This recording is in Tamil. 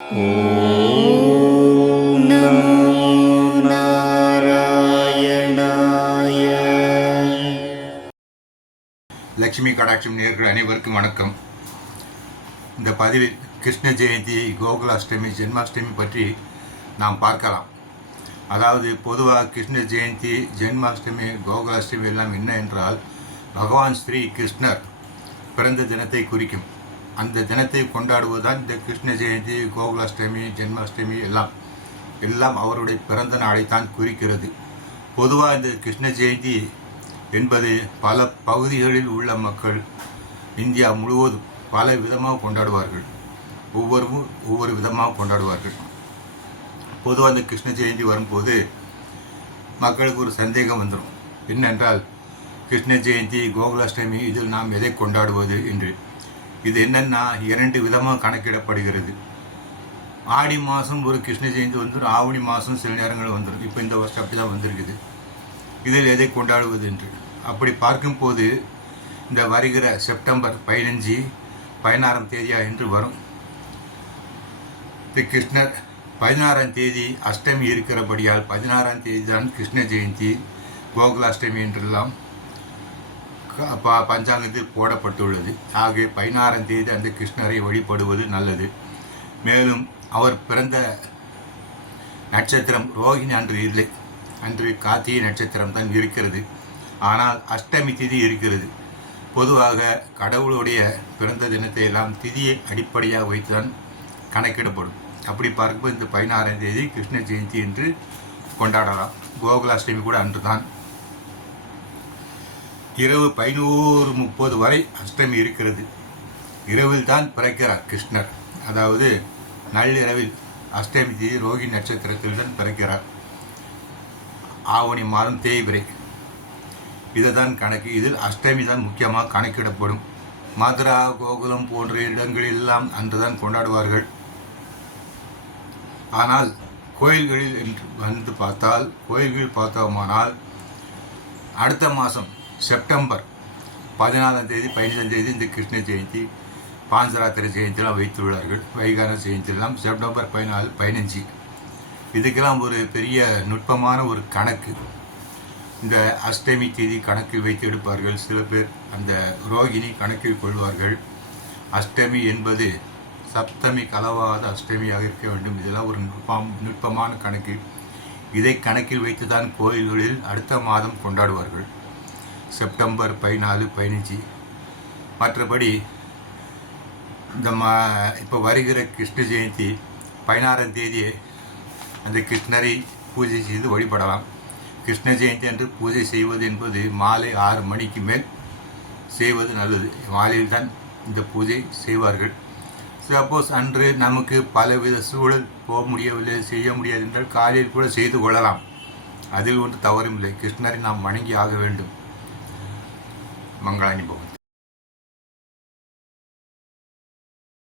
ஓம் நமோ நாராயணாய. லட்சுமி கடாட்சம் நேயர்கள் அனைவருக்கும் வணக்கம். இந்த பதிவில் கிருஷ்ண ஜெயந்தி, கோகுலாஷ்டமி, ஜென்மாஷ்டமி பற்றி நாம் பார்க்கலாம். அதாவது பொதுவாக கிருஷ்ண ஜெயந்தி, ஜென்மாஷ்டமி, கோகுலாஷ்டமி எல்லாம் என்ன என்றால் பகவான் ஸ்ரீ கிருஷ்ணர் பிறந்த தினத்தை குறிக்கும். அந்த தினத்தை கொண்டாடுவதுதான் இந்த கிருஷ்ண ஜெயந்தி, கோகுலாஷ்டமி, ஜென்மாஷ்டமி எல்லாம் அவருடைய பிறந்த நாளைத்தான் குறிக்கிறது. பொதுவாக இந்த கிருஷ்ண ஜெயந்தி என்பது பல பகுதிகளில் உள்ள மக்கள் இந்தியா முழுவதும் பல விதமாக கொண்டாடுவார்கள். ஒவ்வொரு விதமாக கொண்டாடுவார்கள். பொதுவாக இந்த கிருஷ்ண ஜெயந்தி வரும்போது மக்களுக்கு ஒரு சந்தேகம் வந்துடும். என்னென்றால் கிருஷ்ண ஜெயந்தி, கோகுலாஷ்டமி இதில் நாம் எதை கொண்டாடுவது என்று. இது என்னென்னா 2 விதமாக கணக்கிடப்படுகிறது. ஆடி மாதம் ஒரு கிருஷ்ண ஜெயந்தி வந்துடும், ஆவணி மாதம் சில நேரங்கள் வந்துடும். இப்போ இந்த வருஷம் அப்படி தான் வந்திருக்குது. இதில் எதை கொண்டாடுவது என்று அப்படி பார்க்கும்போது இந்த வருகிற செப்டம்பர் 15, 16ஆம் தேதியா என்று வரும். கிருஷ்ணர் 16ஆம் தேதி அஷ்டமி இருக்கிறபடியால் 16ஆம் தேதி தான் கிருஷ்ண ஜெயந்தி, கோகுலாஷ்டமி என்றெல்லாம் பஞ்சாங்கத்தில் போடப்பட்டுள்ளது. ஆகவே 16ஆம் தேதி அந்த கிருஷ்ணரை வழிபடுவது நல்லது. மேலும் அவர் பிறந்த நட்சத்திரம் ரோகிணி அன்று இல்லை. அன்று கார்த்திகை நட்சத்திரம் தான் இருக்கிறது. ஆனால் அஷ்டமி திதி இருக்கிறது. பொதுவாக கடவுளுடைய பிறந்த தினத்தை எல்லாம் திதியை அடிப்படையாக வைத்துதான் கணக்கிடப்படும். அப்படி பார்க்கும்போது இந்த 16ஆம் தேதி கிருஷ்ண ஜெயந்தி என்று கொண்டாடலாம். கோகுலாஷ்டமி கூட அன்று தான். இரவு 11:30 வரை அஷ்டமி இருக்கிறது. இரவில் தான் பிறக்கிறார் கிருஷ்ணர். அதாவது நள்ளிரவில் அஷ்டமி தேதி ரோகிணி நட்சத்திரத்தில் தான் பிறக்கிறார். ஆவணி மாதம் தேய்பிரை. இதை தான் கணக்கு. இதில் அஷ்டமி தான் முக்கியமாக கணக்கிடப்படும். மதுரா, கோகுலம் போன்ற இடங்களெல்லாம் அன்றுதான் கொண்டாடுவார்கள். ஆனால் கோயில்களில் வந்து பார்த்தால், கோயில்களில் பார்த்தோமானால் அடுத்த மாதம் செப்டம்பர் 14ஆம் தேதி, 15ஆம் தேதி இந்த கிருஷ்ண ஜெயந்தி, பாஞ்சராத்திரி ஜெயந்திலாம் வைத்துள்ளார்கள். வைகான ஜெயந்தியெல்லாம் செப்டம்பர் 14, 15. இதுக்கெல்லாம் ஒரு பெரிய நுட்பமான ஒரு கணக்கு இந்த அஷ்டமி தேதி கணக்கில் வைத்து எடுப்பார்கள். சில பேர் அந்த ரோகிணி கணக்கில் கொள்வார்கள். அஷ்டமி என்பது சப்தமி கலவாத அஷ்டமியாக இருக்க வேண்டும். இதெல்லாம் ஒரு நுட்பமான கணக்கு. இதை கணக்கில் வைத்து தான் கோயில்களில் அடுத்த மாதம் கொண்டாடுவார்கள், செப்டம்பர் 14, 15. மற்றபடி இந்த இப்போ வருகிற கிருஷ்ண ஜெயந்தி 16ஆம் தேதி அந்த கிருஷ்ணரை பூஜை செய்து வழிபடலாம். கிருஷ்ண ஜெயந்தி அன்று பூஜை செய்வது என்பது மாலை 6 மணிக்கு மேல் செய்வது நல்லது. மாலையில் தான் இந்த பூஜை செய்வார்கள். சப்போஸ் அன்று நமக்கு பலவித சூழல் போக முடியவில்லை, செய்ய முடியாது என்றால் காலையில் கூட செய்து கொள்ளலாம். அதில் ஒன்று தவறும் இல்லை. கிருஷ்ணரை நாம் வணங்கி ஆக வேண்டும். மங்களானி பவன்.